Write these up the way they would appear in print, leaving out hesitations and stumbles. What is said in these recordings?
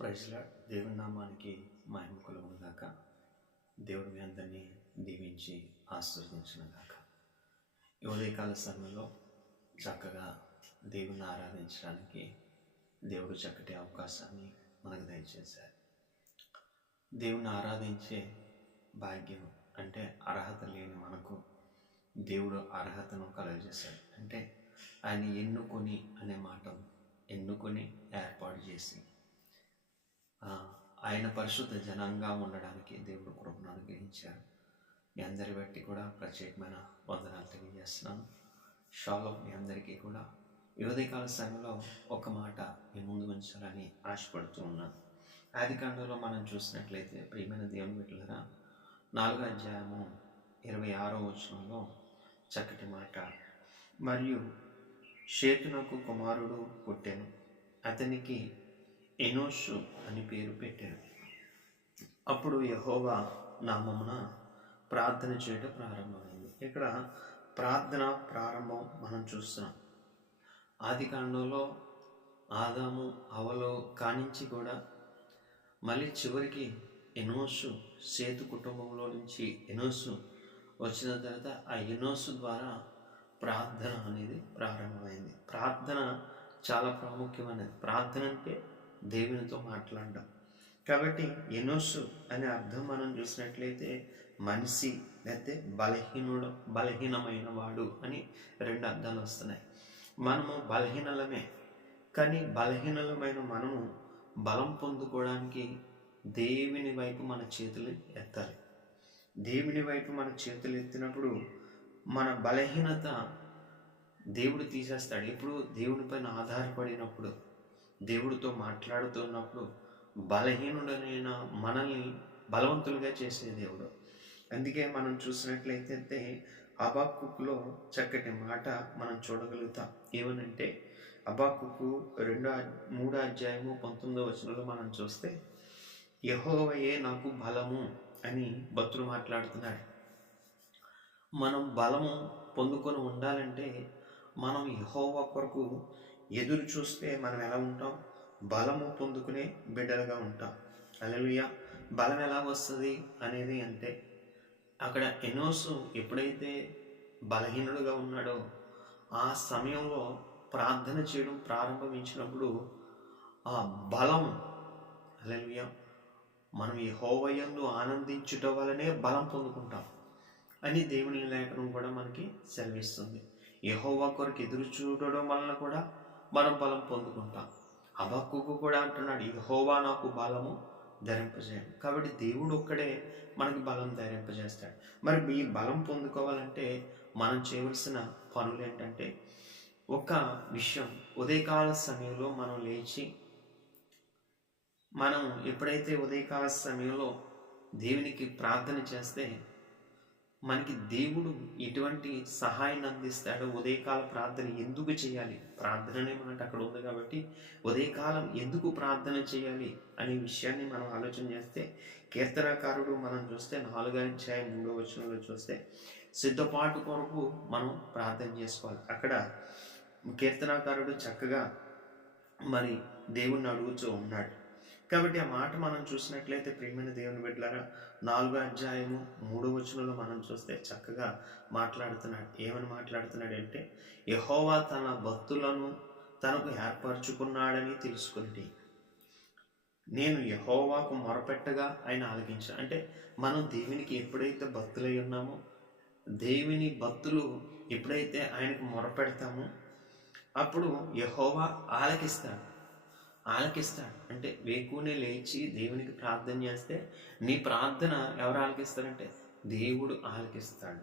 Praise lord. దేవుని నామానికి మహిమ కలుగును గాక. దేవుడు మీ అందరినీ దీవించి ఆశీర్వదించును గాక. ఈ ఉదయకాల సమయంలో చక్కగా దేవుని ఆరాధించడానికి దేవుడు చక్కటి అవకాశాన్ని మనకు దయచేశారు. దేవుని ఆరాధించే భాగ్యం అంటే అర్హత లేని మనకు దేవుడు అర్హతను కలుగజేశాడు. అంటే ఆయన ఎన్నుకొని అనే మాట, ఎన్నుకొని ఏర్పాటు చేసి ఆయన పరిశుద్ధ జనంగా ఉండడానికి దేవుడు కృపను అనుగ్రహించారు. మీ అందరి బట్టి కూడా ప్రత్యేకమైన వందనాలు తెలియజేస్తున్నాను. షాలో మీ అందరికీ కూడా ఈ ఉదయకాల సమయంలో ఒక మాట మీ ముందు ఉంచాలని ఆశపడుతూ ఉన్నాను. ఆదికాండంలో మనం చూసినట్లయితే ప్రియమైన దేవుని బిడ్డలారా 4వ అధ్యాయము 26వ వచనంలో చక్కటి మాట, మరియు షేతునకు కుమారుడు పుట్టెను, అతనికి ఎనోషు అని పేరు పెట్టారు. అప్పుడు యెహోవా నామమున ప్రార్థన చేయడం ప్రారంభమైంది. ఇక్కడ ప్రార్థన ప్రారంభం మనం చూస్తున్నాం. ఆదికాండంలో ఆదాము హవ్వలో కానించి కూడా మళ్ళీ చివరికి ఎనోషు, సేతు కుటుంబంలో నుంచి ఎనోషు వచ్చిన తర్వాత ఆ ఎనోషు ద్వారా ప్రార్థన అనేది ప్రారంభమైంది. ప్రార్థన చాలా ప్రాముఖ్యమైనది. ప్రార్థన అంటే దేవునితో మాట్లాడడం. కాబట్టి ఎనోషు అనే అర్థం మనం చూసినట్లయితే మనిషి లేకపోతే బలహీనమైన వాడు అని 2 అర్థాలు వస్తున్నాయి. మనము బలహీనలమే, కానీ బలహీనలమైన మనము బలం పొందుకోవడానికి దేవుని వైపు మన చేతులు ఎత్తాలి. దేవుని వైపు మన చేతులు ఎత్తినప్పుడు మన బలహీనత దేవుడు తీసేస్తాడు. ఎప్పుడు దేవుని పైన ఆధారపడినప్పుడు, దేవుడితో మాట్లాడుతున్నప్పుడు బలహీనుడైన మనల్ని బలవంతులుగా చేసే దేవుడు. అందుకే మనం చూసినట్లయితే హబక్కూకులో చక్కటి మాట మనం చూడగలుగుతాం. ఏమనంటే హబక్కూకు 3వ అధ్యాయము 19వ వచనంలో మనం చూస్తే యెహోవాయే నాకు బలము అని భక్తుడు మాట్లాడుతున్నాడు. మనం బలము పొందుకొని ఉండాలంటే మనం యెహోవా కొరకు ఎదురు చూస్తే మనం ఎలా ఉంటాం? బలము పొందుకునే బిడ్డలుగా ఉంటాం. హల్లెలూయా. బలం ఎలా వస్తుంది అనేది అంటే అక్కడ ఎనోషు ఎప్పుడైతే బలహీనుడుగా ఉన్నాడో ఆ సమయంలో ప్రార్థన చేయడం ప్రారంభించినప్పుడు ఆ బలం, హల్లెలూయా, మనం యెహోవా యందు ఆనందించుట వలనే బలం పొందుకుంటాం అని దేవుని లేఖనం కూడా మనకి సెలవిస్తుంది. యెహోవా కొరకు ఎదురు చూడడం వలన కూడా మనం బలం పొందుకుంటాం. హబక్కూకు కూడా అంటున్నాడు, యెహోవా నాకు బలము ధరింపజేయండి. కాబట్టి దేవుడు ఒక్కడే మనకి బలం ధరింపజేస్తాడు. మరి ఈ బలం పొందుకోవాలంటే మనం చేయవలసిన పనులు ఏంటంటే, ఒక విషయం, ఉదయకాల సమయంలో మనం లేచి మనం ఎప్పుడైతే ఉదయకాల సమయంలో దేవునికి ప్రార్థన చేస్తే మనకి దేవుడు ఎటువంటి సహాయాన్ని అందిస్తాడో, ఉదయకాల ప్రార్థన ఎందుకు చేయాలి, ప్రార్థన అనే మాట అక్కడ ఉంది కాబట్టి ఉదయకాలం ఎందుకు ప్రార్థన చేయాలి అనే విషయాన్ని మనం ఆలోచన చేస్తే, కీర్తనకారుడు మనం చూస్తే 4వ అధ్యాయం 3వ వచనంలో చూస్తే సిద్ధపాటు కొరకు మనం ప్రార్థన చేసుకోవాలి. అక్కడ కీర్తనకారుడు చక్కగా మరి దేవుణ్ణి అడుగుతూ ఉన్నాడు. కాబట్టి ఆ మాట మనం చూసినట్లయితే ప్రియమైన దేవుని బిడ్డలారా 4వ అధ్యాయము 3వ వచనంలో మనం చూస్తే చక్కగా మాట్లాడుతున్నాడు. ఏమని మాట్లాడుతున్నాడంటే, యెహోవా తన భక్తులను తనకు ఏర్పరచుకున్నాడని తెలుసుకుని నేను యెహోవాకు మొరపెట్టగా ఆయన ఆలకించాను. అంటే మనం దేవునికి ఎప్పుడైతే భక్తులై ఉన్నామో, దేవుని భక్తులు ఎప్పుడైతే ఆయనకు మొరపెడతామో అప్పుడు యెహోవా ఆలకిస్తాడు. అంటే వేకునే లేచి దేవునికి ప్రార్థన చేస్తే నీ ప్రార్థన ఎవరు ఆలకిస్తారంటే దేవుడు ఆలకిస్తాడు.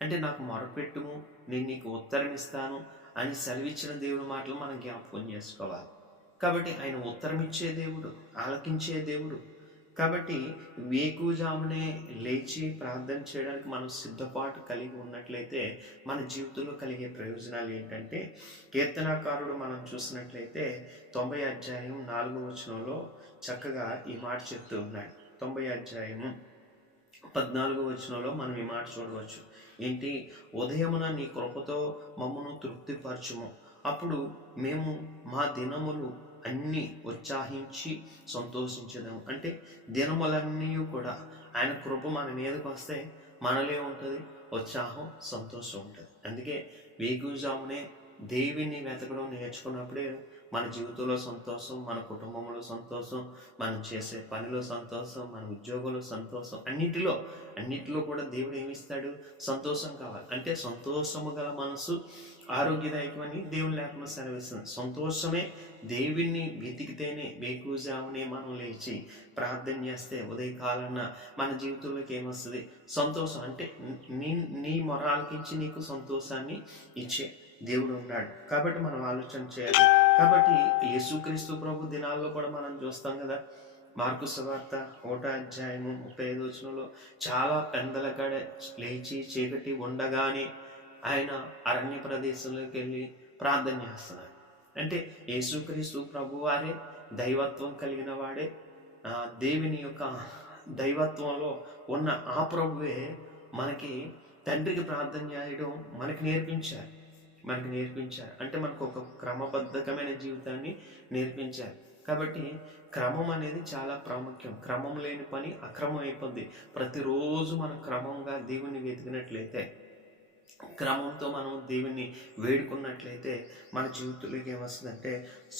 అంటే నాకు మొరపెట్టుము, నేను నీకు ఉత్తరం ఇస్తాను అని సెలవిచ్చిన దేవుడి మాటలు మనం జ్ఞాపకం చేసుకోవాలి. కాబట్టి ఆయన ఉత్తరం ఇచ్చే దేవుడు, ఆలకించే దేవుడు. కాబట్టి వేకుజామునే లేచి ప్రార్థన చేయడానికి మనం సిద్ధపాటు కలిగి ఉన్నట్లయితే మన జీవితంలో కలిగే ప్రయోజనాలు ఏంటంటే, కీర్తనాకారుడు మనం చూసినట్లయితే 90వ అధ్యాయం 4వ వచనంలో చక్కగా ఈ మాట చెప్తూ ఉన్నాడు. 90వ అధ్యాయము 14వ వచనంలో మనం ఈ మాట చూడవచ్చు. ఏంటి? ఉదయమున నీ కృపతో మమ్మను తృప్తిపరచుము, అప్పుడు మేము మా దినములు అన్నీ ఉత్సాహించి సంతోషించదాము. అంటే దినములన్నీ కూడా ఆయన కృప మన మీదకి వస్తే మనలో ఉంటుంది ఉత్సాహం, సంతోషం ఉంటుంది. అందుకే వేకువజామునే దేవుని వెతకడం నేర్చుకున్నప్పుడే మన జీవితంలో సంతోషం, మన కుటుంబంలో సంతోషం, మనం చేసే పనిలో సంతోషం, మన ఉద్యోగంలో సంతోషం, అన్నిటిలో కూడా దేవుడు ఏమిస్తాడు? సంతోషం కావాలి. అంటే సంతోషము గల మనసు ఆరోగ్యదాయకమని దేవుని లేఖనం సెలవిస్తుంది. సంతోషమే దేవుణ్ణి వెతికితేనే వేకువజామునే మనం లేచి ప్రార్థన చేస్తే ఉదయకాలన్న మన జీవితంలోకి ఏమొస్తుంది? సంతోషం. అంటే నీ మొరాలకించి నీకు సంతోషాన్ని ఇచ్చే దేవుడు ఉన్నాడు. కాబట్టి మనం ఆలోచన చేయాలి. కాబట్టి యేసుక్రీస్తు ప్రభు దినాల్లో కూడా మనం చూస్తాం కదా, మార్కు సువార్త 1వ అధ్యాయము 35వ వచనంలో చాలా పెందల కాడ లేచి చీకటి ఉండగానే ఆయన అరణ్య ప్రదేశంలోకి వెళ్ళి ప్రార్థన చేస్తున్నారు. అంటే యేసుక్రీస్తు ప్రభు వారే దైవత్వం కలిగిన వాడే, దేవుని యొక్క దైవత్వంలో ఉన్న ఆ ప్రభువే మనకి తండ్రికి ప్రార్థన చేయడం మనకి నేర్పించారు. అంటే మనకు ఒక క్రమబద్ధకమైన జీవితాన్ని నేర్పించారు. కాబట్టి క్రమం అనేది చాలా ప్రాముఖ్యం. క్రమం లేని పని అక్రమం అయిపోద్ది. ప్రతిరోజు మనం క్రమంగా దేవుని వెతికినట్లయితే, క్రమంతో మనం దేవుని వేడుకున్నట్లయితే మన జీవితంలోకి ఏమొస్తుందంటే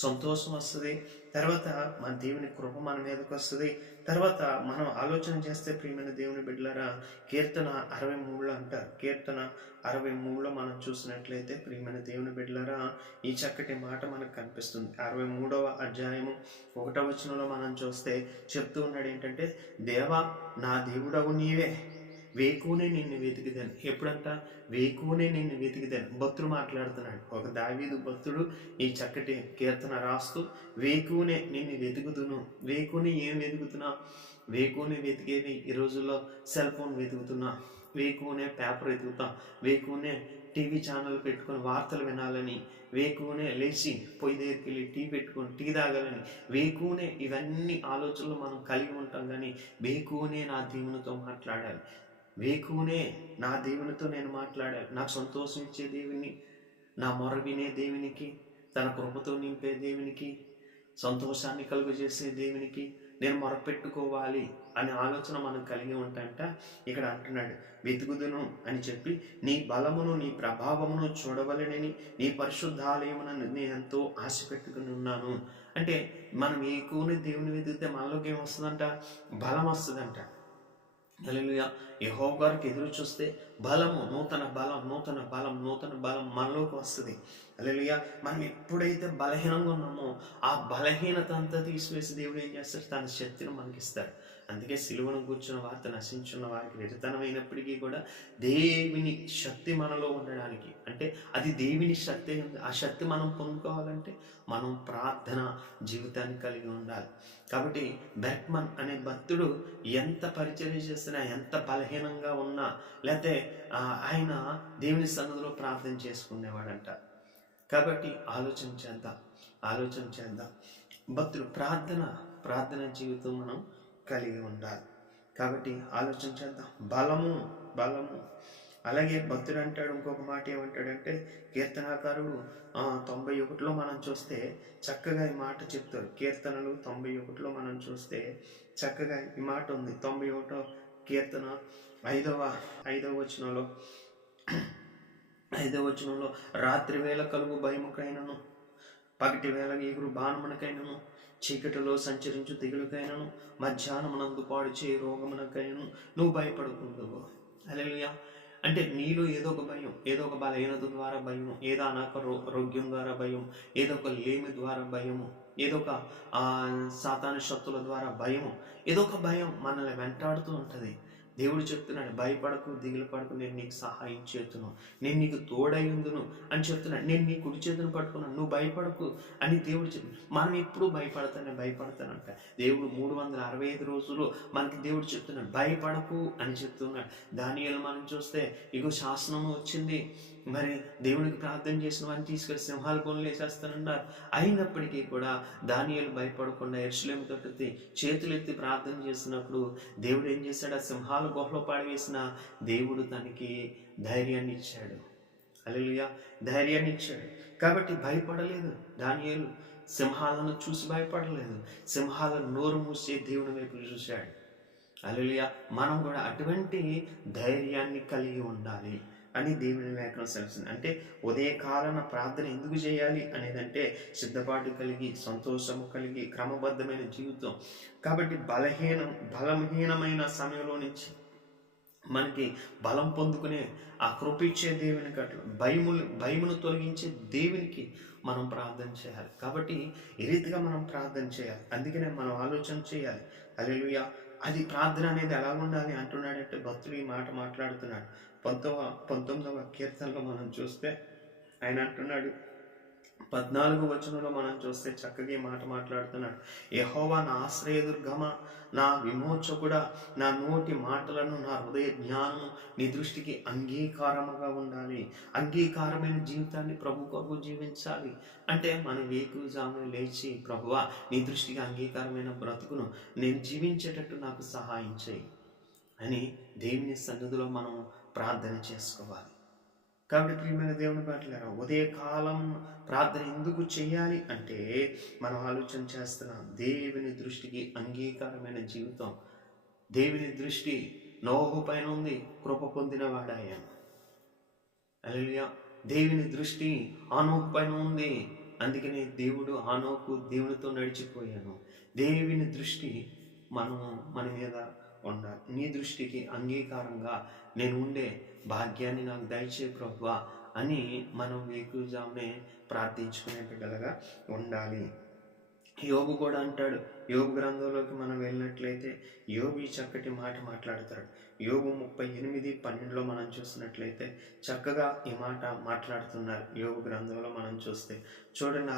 సంతోషం వస్తుంది. తర్వాత మన దేవుని కృప మన మీదకి వస్తుంది. తర్వాత మనం ఆలోచన చేస్తే ప్రియమైన దేవుని బిడ్డలారా, కీర్తన 63లో అంటారు. కీర్తన 63లో మనం చూసినట్లయితే ప్రియమైన దేవుని బిడ్డలారా, ఈ చక్కటి మాట మనకు కనిపిస్తుంది. 63వ అధ్యాయము 1వ వచనంలో మనం చూస్తే చెప్తూ ఉన్నాడు ఏంటంటే, దేవా నా దేవుడవు నీవే, వేకునే నిన్ను వెతికిదాను. ఎప్పుడంట? వేకునే నిన్ను వెతికిదాను. భక్తుడు మాట్లాడుతున్నాడు. ఒక దావీదు భక్తుడు ఈ చక్కటి కీర్తన రాస్తూ వేకునే నిన్ను వెతుకుతును. వేకుని ఏం వెతుకుతున్నా? వేకునే వెతికేది ఈ రోజుల్లో సెల్ ఫోన్ వెతుకుతున్నా, వేకునే పేపర్ వెతుకుతాం, వేకునే టీవీ ఛానల్ పెట్టుకొని వార్తలు వినాలని, వేకునే లేచి పొయ్యి దగ్గరికి వెళ్ళి టీ పెట్టుకొని టీ తాగాలని, వేకునే ఇవన్నీ ఆలోచనలు మనం కలిగి ఉంటాం. కానీ వేకునే నా దేవునితో మాట్లాడాలి, వేకునే నా దేవునితో నేను మాట్లాడాలి. నాకు సంతోషం ఇచ్చే దేవుని, నా మొర వినే దేవునికి, తన కృపతో నింపే దేవునికి, సంతోషాన్ని కలుగజేసే దేవునికి నేను మొరపెట్టుకోవాలి అనే ఆలోచన మనం కలిగి ఉంటాంట. ఇక్కడ అంటున్నాడు, వెతుకుదును అని చెప్పి నీ బలమును నీ ప్రభావమును చూడవలనని నీ పరిశుద్ధాలయమును నేను ఎంతో ఆశ పెట్టుకుని ఉన్నాను. అంటే మనం ఎక్కువనే దేవుని వెతికితే మనలోకి ఏమొస్తుందంట? బలం వస్తుందంట. హల్లెలూయా. యెహోవా గారికి ఎదురు చూస్తే బలము, నూతన బలం మనలోకి వస్తుంది. హల్లెలూయా. మనం ఎప్పుడైతే బలహీనంగా ఉన్నామో ఆ బలహీనత అంతా తీసివేసి దేవుడు ఏం చేస్తాడు? తన శక్తిని మనకిస్తాడు. అందుకే సిలువను కూర్చున్న వార్త నశించున్న వారికి వెరితనమైనప్పటికీ కూడా దేవుని శక్తి మనలో ఉండడానికి, అంటే అది దేవుని శక్తి ఉంది. ఆ శక్తి మనం పొందుకోవాలంటే మనం ప్రార్థన జీవితాన్ని కలిగి ఉండాలి. కాబట్టి బెర్గ్మన్ అనే భక్తుడు ఎంత పరిచర్య చేసినా, ఎంత బలహీనంగా ఉన్నా, లేకపోతే ఆయన దేవుని సన్నిధిలో ప్రార్థన చేసుకునేవాడంట. కాబట్టి ఆలోచన చేద్దాం. భక్తుడు ప్రార్థన జీవితం మనం కలిగి ఉండాలి. కాబట్టి ఆలోచన చేద్దాం. బలము. అలాగే భక్తుడు అంటాడు, ఇంకొక మాట ఏమంటాడంటే, కీర్తనాకారుడు 91లో మనం చూస్తే చక్కగా ఈ మాట చెప్తాడు. కీర్తనలు 91లో మనం చూస్తే చక్కగా ఈ మాట ఉంది. 91వ కీర్తన 5వ వచనంలో రాత్రి వేళ కలుగు భయముకైనను, పగటి వేళ ఎగురు బాణమునకైనను, చీకటిలో సంచరించు దిగులుకైనను, మధ్యాహ్నమునందు పాడు చేయి రోగమునకైనను నువ్వు భయపడకూడదు. హల్లెలూయా. అంటే నీలో ఏదో ఒక భయం, ఏదో ఒక బలహీనత ద్వారా భయం, ఏదో అనారోగ్యం ద్వారా భయం, ఏదో ఒక లేమి ద్వారా భయము, ఏదో ఒక సాతాను శక్తుల ద్వారా భయము, ఏదో ఒక భయం మనల్ని వెంటాడుతూ ఉంటుంది. దేవుడు చెప్తున్నాడు, భయపడకు, దిగులు పడకు, నేను నీకు సహాయం చేతును, నేను నీకు తోడైందును అని చెప్తున్నాడు. నేను నీ కుడి చేతును పట్టుకున్నాను, నువ్వు భయపడకు అని దేవుడు చెప్తున్నాడు. మనం ఎప్పుడు భయపడతానంట. దేవుడు 365 రోజులు మనకి దేవుడు చెప్తున్నాడు, భయపడకు అని చెప్తున్నాడు. దానియేలు మనం చూస్తే ఇగో శాసనము వచ్చింది, మరి దేవునికి ప్రార్థన చేసిన వారిని తీసుకెళ్ళి సింహాల కొనలు వేసేస్తానన్నారు. అయినప్పటికీ కూడా దానియేలు భయపడకుండా యెరూషలేము తట్టు చేతులెత్తి ప్రార్థన చేసినప్పుడు దేవుడు ఏం చేశాడు? ఆ సింహాల గుహలో పాడివేసిన దేవుడు తనకి ధైర్యాన్ని ఇచ్చాడు. హల్లెలూయా. ధైర్యాన్ని ఇచ్చాడు. కాబట్టి భయపడలేదు దానియేలు. సింహాలను చూసి భయపడలేదు. సింహాలను నోరు మూసి దేవుని వైపు చూశాడు. హల్లెలూయా. మనం కూడా అటువంటి ధైర్యాన్ని కలిగి ఉండాలి అని దేవుని లేఖనం సెలవుస్తుంది. అంటే ఉదయకాలన ప్రార్థన ఎందుకు చేయాలి అనేదంటే సిద్ధపాటు కలిగి, సంతోషము కలిగి, క్రమబద్ధమైన జీవితం. కాబట్టి బలహీనమైన సమయంలో నుంచి మనకి బలం పొందుకునే ఆ కృపించే దేవుని కట్లు భయమును తొలగించే దేవునికి మనం ప్రార్థన చేయాలి. కాబట్టి ఈ రీతిగా మనం ప్రార్థన చేయాలి. అందుకనే మనం ఆలోచన చేయాలి. హల్లెలూయా. అది ప్రార్థన అనేది ఎలా ఉండాలి అంటున్నాడంటే భక్తుడు ఈ మాట మాట్లాడుతున్నాడు. 19వ కీర్తనలో మనం చూస్తే ఆయన అంటున్నాడు, 14వ వచనంలో మనం చూస్తే చక్కగా ఈ మాట మాట్లాడుతున్నాడు. యెహోవా నా ఆశ్రయదుర్గమా, నా విమోచకుడా, నా నోటి మాటలను, నా హృదయ జ్ఞానము నీ దృష్టికి అంగీకారముగా ఉండాలి. అంగీకారమైన జీవితాన్ని ప్రభు కొరకు జీవించాలి. అంటే మనం వేకువజామున లేచి, ప్రభువా నీ దృష్టికి అంగీకారమైన బ్రతుకును నేను జీవించేటట్టు నాకు సహాయం చేయి అని దేవుని సన్నిధిలో మనం ప్రార్థన చేసుకోవాలి. కాబట్టి ప్రియమైన దేవుని పట్ల ఉదయకాలం ప్రార్థన ఎందుకు చేయాలి అంటే మనం ఆలోచన చేస్తున్నాం. దేవుని దృష్టికి అంగీకారమైన జీవితం. దేవుని దృష్టి నోహు పైన ఉంది, కృప పొందినవాడాయను. హల్లెలూయా. దేవుని దృష్టి ఆనోకు పైన ఉంది, అందుకనే ఆనోకు దేవునితో నడిచిపోయాను. దేవుని దృష్టి మన మీద ఉండాలి. నీ దృష్టికి అంగీకారంగా నేను ఉండే భాగ్యాన్ని నాకు దయచే ప్రభువా అని మనం వేకువజామునే ప్రార్థించుకునే బిడ్డలుగా ఉండాలి. యోబు కూడా అంటాడు. యోబు గ్రంథంలోకి మనం వెళ్ళినట్లయితే యోబు ఈ చక్కటి మాట మాట్లాడతాడు. యోబు 38:12లో మనం చూసినట్లయితే చక్కగా ఈ మాట మాట్లాడుతున్నారు. యోబు గ్రంథంలో మనం చూస్తే చూడండి,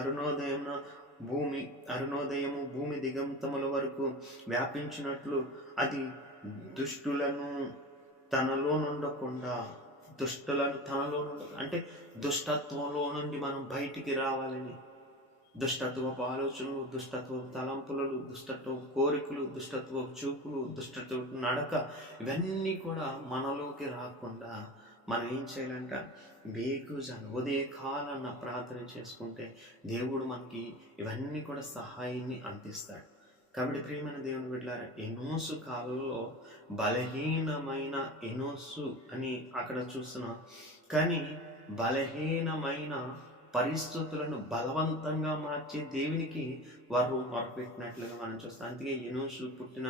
అరుణోదయము భూమి దిగంతముల వరకు వ్యాపించినట్లు అది దుష్టులను తనలో నుండకుండా అంటే దుష్టత్వంలో నుండి మనం బయటికి రావాలని, దుష్టత్వపు ఆలోచనలు, దుష్టత్వపు తలంపులు, దుష్టత్వపు కోరికలు, దుష్టత్వపు చూపులు, దుష్టత్వపు నడక, ఇవన్నీ కూడా మనలోకి రాకుండా మనం ఏం చేయాలంట, ఉదయకాలన్న ప్రార్థన చేసుకుంటే దేవుడు మనకి ఇవన్నీ కూడా సహాయాన్ని అందిస్తాడు. కాబట్టి ప్రియమైన దేవుని బిడ్డలారా, ఎనోసు కాలంలో బలహీనమైన ఎనోసు అని అక్కడ చూస్తున్నాం. కానీ బలహీనమైన పరిస్థితులను బలవంతంగా మార్చే దేవునికి వారు మొరపెట్టినట్లుగా మనం చూస్తాం. అందుకే ఎనోసు పుట్టిన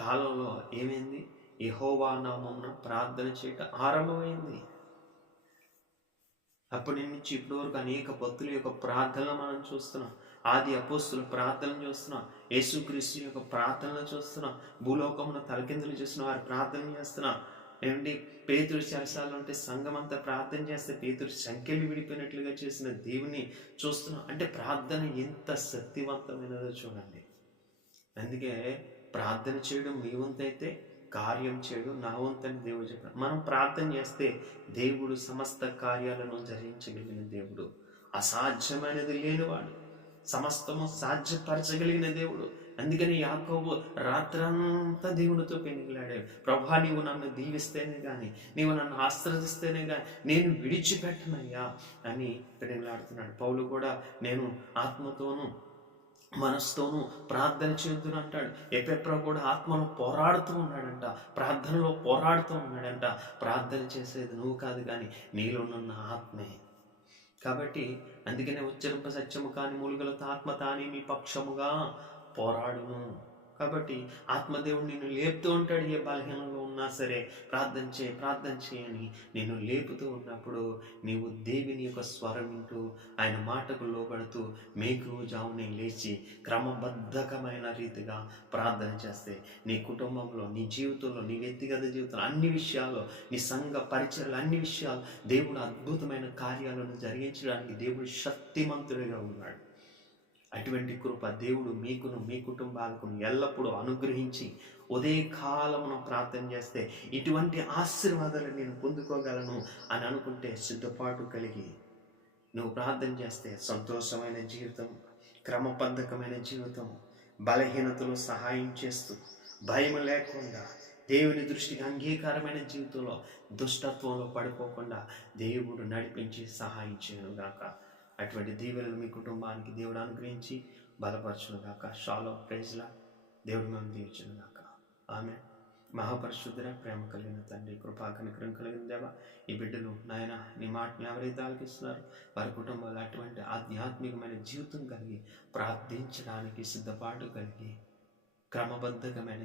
కాలంలో ఏమైంది, యెహోవా నామమున ప్రార్థన చేయటం ఆరంభమైంది. అప్పటి నుంచి ఇప్పటి వరకు అనేక భక్తుల యొక్క ప్రార్థనలు మనం చూస్తున్నాం. ఆది అపోస్తుల ప్రార్థనలు చూస్తున్నాం. యేసుక్రీస్తు యొక్క ప్రార్థనలు చూస్తున్నాం. భూలోకమున తలకిందులు చూస్తున్నాం, వారి ప్రార్థన చేస్తున్నాం. ఏమంటే పేతురు చెరసాలలో ఉంటే సంఘం అంతా ప్రార్థన చేస్తే పేతురు సంఖ్యలు విడిపోయినట్లుగా చేసిన దేవుని చూస్తున్నాం. అంటే ప్రార్థన ఎంత శక్తివంతమైనదో చూడండి. అందుకే ప్రార్థన చేయడం మీ వంతైతే కార్యం చేయడం నా వంతని దేవుడు చెప్పాడు. మనం ప్రార్థన చేస్తే దేవుడు సమస్త కార్యాలను జరిగించగలిగిన దేవుడు, అసాధ్యమైనది లేనివాడు, సమస్తము సాధ్యపరచగలిగిన దేవుడు. అందుకని యాకోబు రాత్రంతా దేవునితో పెనుగులాడాడు. ప్రభా నీవు నన్ను దీవిస్తేనే కానీ, నీవు నన్ను ఆశ్రదిస్తేనే కానీ నేను విడిచిపెట్టనయ్యా అని పెనుగులాడుతున్నాడు. పౌలు కూడా నేను ఆత్మతోనూ మనసుతోనూ ప్రార్థన చేద్దును అంటాడు. ఎపెప్రా కూడా ఆత్మలో పోరాడుతూ ఉన్నాడంట, ప్రార్థనలో పోరాడుతూ ఉన్నాడంట. ప్రార్థన చేసేది నువ్వు కాదు కానీ నీలోనున్న ఆత్మే. కాబట్టి అందుకనే ఉచ్చరింప సత్యము కాని మూలుగలతో ఆత్మ తానే మీ పక్షముగా పోరాడును. కాబట్టి ఆత్మదేవుడు నిన్ను లేపుతూ ఉంటాడు. ఏ బలహీనంలో ఉన్నా సరే ప్రార్థన చేయని నేను లేపుతూ ఉన్నప్పుడు నీవు దేవుని యొక్క స్వరం వింటూ ఆయన మాటకు లోబడుతూ మేకువజామునే లేచి క్రమబద్ధకమైన రీతిగా ప్రార్థన చేస్తే నీ కుటుంబంలో, నీ జీవితంలో, నీ వ్యక్తిగత జీవితంలో, అన్ని విషయాల్లో, నీ సంఘ పరిచయాలు, అన్ని విషయాలు దేవుడు అద్భుతమైన కార్యాలను జరిగించడానికి దేవుడు శక్తిమంతుడిగా ఉన్నాడు. అటువంటి కృప దేవుడు మీకును మీ కుటుంబాలకు ఎల్లప్పుడూ అనుగ్రహించి ఉదయకాలమున ప్రార్థన చేస్తే ఇటువంటి ఆశీర్వాదాలు నేను పొందుకోగలను అని అనుకుంటే సిద్ధపాటు కలిగి నువ్వు ప్రార్థన చేస్తే సంతోషమైన జీవితం, క్రమబద్ధకమైన జీవితం, బలహీనతలు సహాయం చేస్తూ భయం లేకుండా దేవుని దృష్టికి అంగీకారమైన జీవితంలో దుష్టత్వంలో పడిపోకుండా దేవుడు నడిపించి సహాయం చేయను గాక. అటువంటి దీవెనలు మీ కుటుంబానికి దేవుడు అనుగ్రహించి బలపరచునుగాక. షాలో ప్రైజ్లా దేవుడు మనం దీవించునుగాక. ఆమె మహాపరిశుద్ధుడ, ప్రేమ కలిగిన తండ్రి, కృపా కనికరం కలిగిన దేవ, ఈ బిడ్డలు నాయన నీ మాటను ఎవరైతే ఆలకిస్తున్నారు వారి కుటుంబాలు అటువంటి ఆధ్యాత్మికమైన జీవితం కలిగి ప్రార్థించడానికి సిద్ధపాటు కలిగి క్రమబద్ధమైన